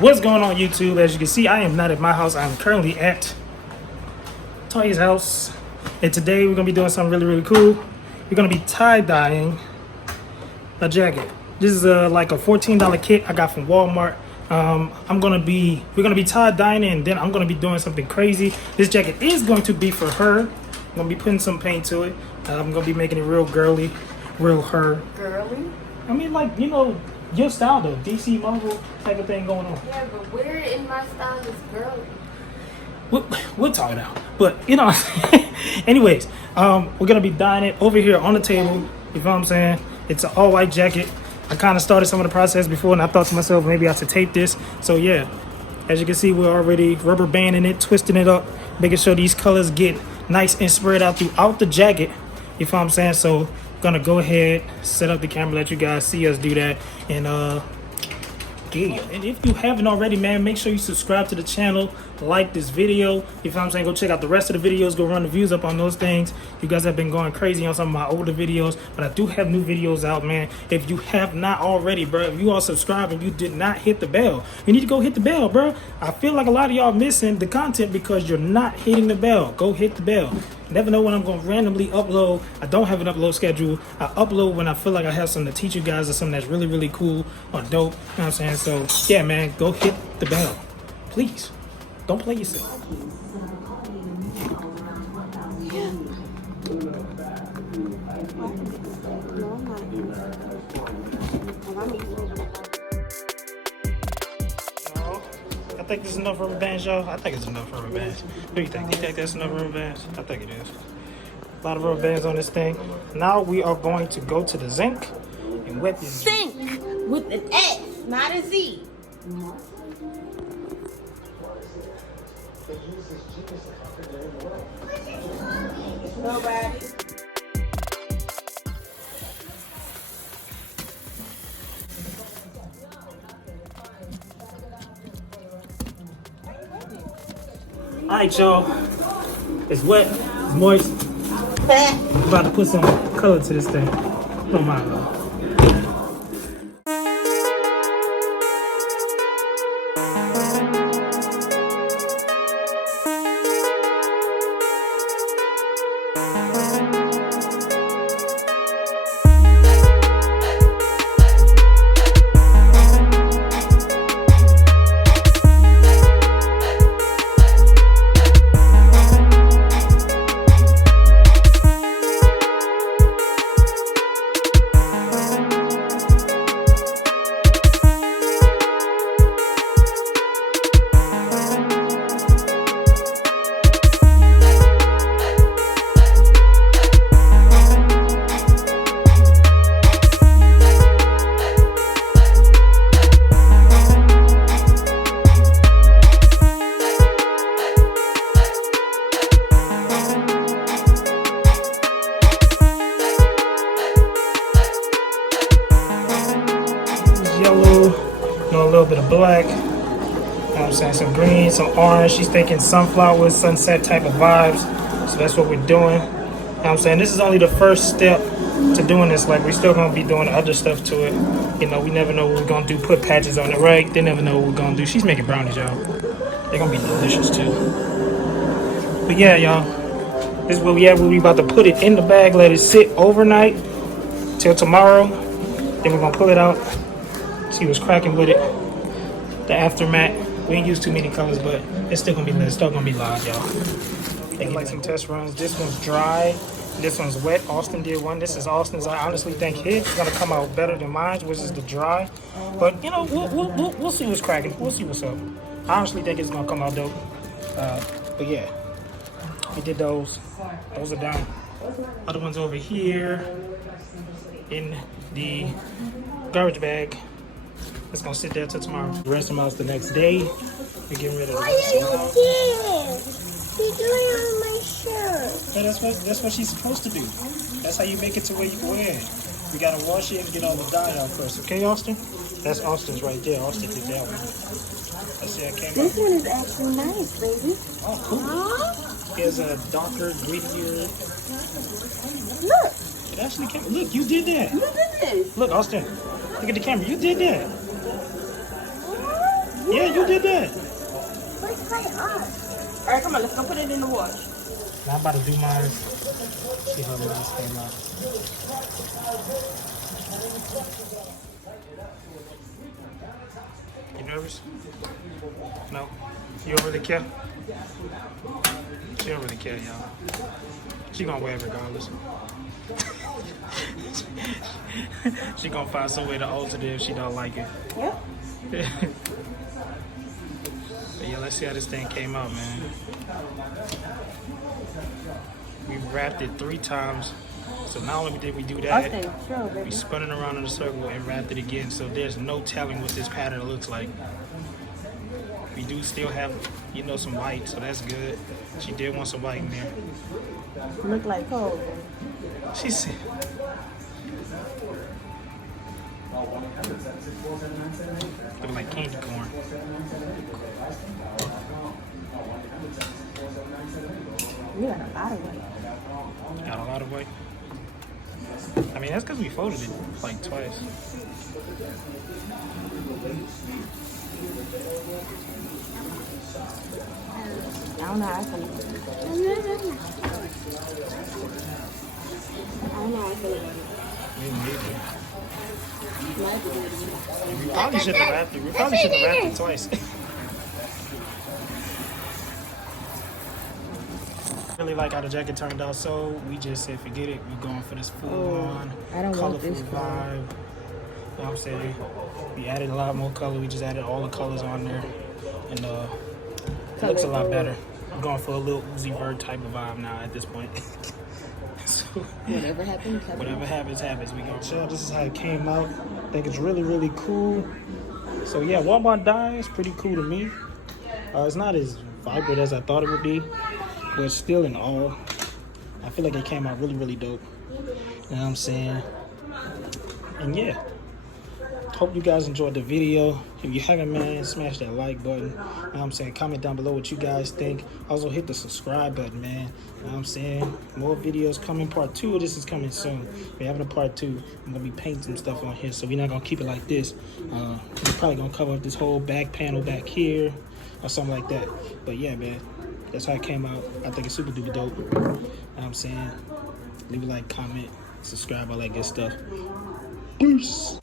What's going on YouTube? As you can see, I am not at my house. I'm currently at Toya's house. And today we're going to be doing something really cool. We're going to be tie-dyeing a jacket. This is like a $14 kit I got from Walmart. We're going to be tie-dyeing it, and then I'm going to be doing something crazy. This jacket is going to be for her. I'm going to be putting some paint to it. I'm going to be making it real girly, real her. Girly? I mean, like, you know, your style though, DC Marvel type of thing going on. Yeah, but where in my style is girly? We'll talk it out. But you know, anyways, we're gonna be dyeing it over here on the table. You know what I'm saying? It's an all white jacket. I kind of started some of the process before, and I thought to myself maybe I should tape this. So yeah, as you can see, we're already rubber banding it, twisting it up, making sure these colors get nice and spread out throughout the jacket. You know what I'm saying? So gonna go ahead, set up the camera, let you guys see us do that, and yeah. And if you haven't already, man, make sure you subscribe to the channel, like this video. You know what I'm saying? Go check out the rest of the videos, go run the views up on those things. You guys have been going crazy on some of my older videos, but I do have new videos out, man. If you have not already, bro, if you are subscribed and you did not hit the bell, you need to go hit the bell, bro. I feel like a lot of y'all missing the content because you're not hitting the bell. Go hit the bell. Never know when I'm going to randomly upload. I don't have an upload schedule. I upload when I feel like I have something to teach you guys or something that's really cool or dope. You know what I'm saying? So, yeah, man, go hit the bell. Please. Don't play yourself. I think there's enough rubber bands, y'all. I think it's enough rubber bands. What do you think? Do you think that's enough rubber bands? I think it is. A lot of rubber bands on this thing. Now we are going to go to the zinc and wet this. Zinc with an S, not a Z. Nobody. Alright, y'all. It's wet, it's moist. I'm about to put some color to this thing. Don't mind though. Yellow, you know, a little bit of black, you know what I'm saying, some green, some orange. She's thinking sunflower, sunset type of vibes, so that's what we're doing. You know what I'm saying? This is only the first step to doing this. Like, we're still gonna be doing other stuff to it. You know, we never know what we're gonna do. Put patches on it, right? They never know what we're gonna do. She's making brownies, y'all. They're gonna be delicious too. But yeah, y'all, this is where we at. We about to put it in the bag, let it sit overnight till tomorrow. Then we're gonna pull it out, see what's cracking with it. The aftermath, we ain't used too many colors, but it's still gonna be lit. It's still gonna be live, y'all. They like some test runs. This one's dry, this one's wet. Austin did one. This is Austin's. I honestly think his is gonna come out better than mine, which is the dry. But you know, we'll see what's cracking. We'll see what's up. I honestly think it's gonna come out dope. But yeah, we did those. Those are done. Other ones over here in the garbage bag. It's gonna sit there till tomorrow. Rinse them out the next day. We're getting rid of Why are you doing? You're doing it on my shirt. Yeah, that's what she's supposed to do. That's how you make it to where you can wear it. We gotta wash it and get all the dye out first. Okay, Austin? That's Austin's right there. Austin did that one. Let's see, I came This one is actually nice, baby. Oh, cool. Here's a darker, grittier. Look. It actually came. Look, you did that. You did this. Look, Austin. Look at the camera. You did that. Yeah, you did that. What's my arm? Alright, come on, let's go put it in the wash. Now I'm about to do mine. See how this came out. You nervous? No? You don't really care? She don't really care, y'all. She gonna wear it regardless. She gonna find some way to alter it if she don't like it. Yep. But yeah, let's see how this thing came out, man. We wrapped it 3 times. So not only did we do that, we spun it around in a circle and wrapped it again. So there's no telling what this pattern looks like. We do still have, you know, some white, so that's good. She did want some white in there. Look like cold. She said. Look like candy corn. You got a lot of weight. Got a lot of weight. I mean, that's because we folded it like twice. I don't know how I feel. I don't know how I feel. We probably should have wrapped it. We probably should have wrapped it twice. Really like how the jacket turned out, so we just said forget it. We're going for this full-on I don't want this colorful vibe. You know what I'm saying? We added a lot more color. We just added all the colors on there, and it looks a lot better. We're going for a little Uzi Vert type of vibe now at this point. So, Whatever happens, whatever happens. We go. So this is how it came out. I think it's really, really cool. So yeah, Walmart dye is pretty cool to me. It's not as vibrant as I thought it would be, but still in all, I feel like it came out really, really dope. You know what I'm saying? And yeah, hope you guys enjoyed the video. If you haven't, man, smash that like button. You know what I'm saying? Comment down below what you guys think. Also hit the subscribe button, man. You know what I'm saying? More videos coming. Part 2 of this is coming soon. We're having a part 2. I'm gonna be painting some stuff on here, so we're not gonna keep it like this. We're probably gonna cover up this whole back panel back here or something like that. But yeah, man, that's how it came out. I think it's super duper dope. You know what I'm saying? Leave a like, comment, subscribe, all that good stuff. Peace.